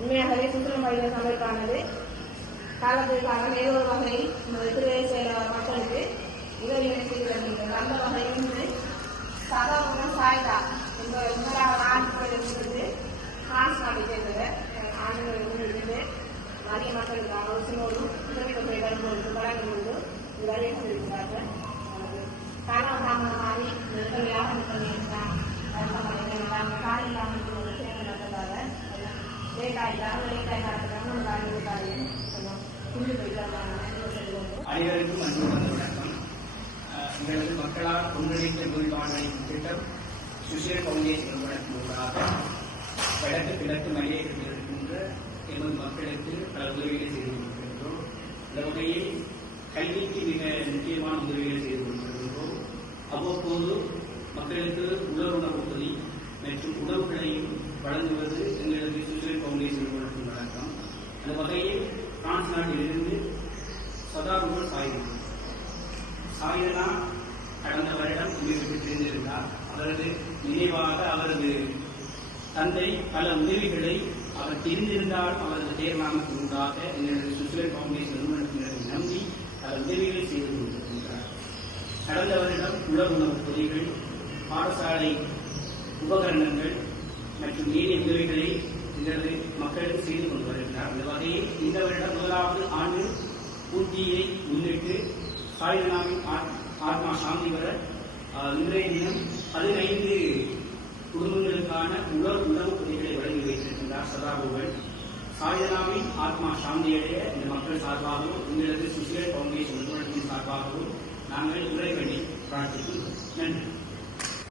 உண்மையாகவே சுற்றுலா பள்ளிகள் சமைப்பானது காலத்துக்கு காலம் ஏதோ ஒரு வகையில் திருவை செய்த மக்களுக்கு உதவிகளை செய்து வருகின்றனர். அந்த வகையில் வந்து சதாபுரம் சாய்தா என்ற முதலாவது ஆண்டுகளிலிருந்து பிரான்ஸ் நாட்டை சேர்ந்தவர் ஆண்டுகளிலிருந்து நிறைய மக்களுக்காக ஒரு சிலோடு உதவி தொகை வரும்போது வழங்கும் போது உதவி செய்திருக்கிறார்கள். காலதாமதம் மாறி நிர்கலையாக நிற்கிறார். காலையில் சேர்ந்து நடந்ததாக அனைவருக்கும் அன்புடன் வணக்கம். எங்களது மக்களால் ஒன்றிணைந்த நூல்வாழ்வை திட்டம் சுஷியல் பவுண்டேஷன் மூலமாக வடக்கு கிழக்கு மலையகத்தில் இருக்கின்ற எமது மக்களுக்கு பல உதவிகளை செய்து கொண்டிருக்கின்றோம். இந்த வகையில் கல்விக்கு மிக முக்கியமான உதவிகளை செய்து கொண்டிருக்கின்றோம். அவ்வப்போது மக்களுக்கு உணவு உதவி மற்றும் உணவுகளையும் வழங்குவது எங்களது சுஷியல் பவுண்டேஷன் மூலத்தின் வழக்கம். அந்த வகையில் பிரான்ஸ் நாட்டிலிருந்து சதாபுரம் சாய்தனா கடந்த வருடம் எங்களுக்கு தெரிந்திருந்தார். அவரது நினைவாக அவரது தந்தை பல உதவிகளை அவர் தெரிந்திருந்தால் அவரது தேர்வானத்தின் ஊடாக எங்களது சுஷியல் பவுண்டேஷன் நிறுவனத்தினரை நம்பி பல உதவிகளை செய்து கொண்டிருக்கின்றார். கடந்த வருடம் உணவு பொதிகள், பாடசாலை உபகரணங்கள் மற்றும் ஏனைய உதவிகளை எங்களது மக்களுக்கு செய்து கொண்டு வருகிறார். இந்த வகையில் இந்த வருடம் முதலாவது ஆண்டு பூர்த்தியை முன்னிட்டு சாய்தனாவின் ஆத்மா சாந்தி வர இன்றைய தினம் 15 குடும்பங்களுக்கான உணவு பொதிகளை வழங்கி வைத்திருக்கின்றார் சதாபுகள். சாய்தனாவின் ஆத்மா சாந்தியடைய இந்த மக்கள் சார்பாகவும் எங்களது சுஷியல் பவுண்டேஷன் நிறுவனத்தின் சார்பாகவும் நாங்கள் இறைவனை பிரார்த்திக்கிறோம். நன்றி.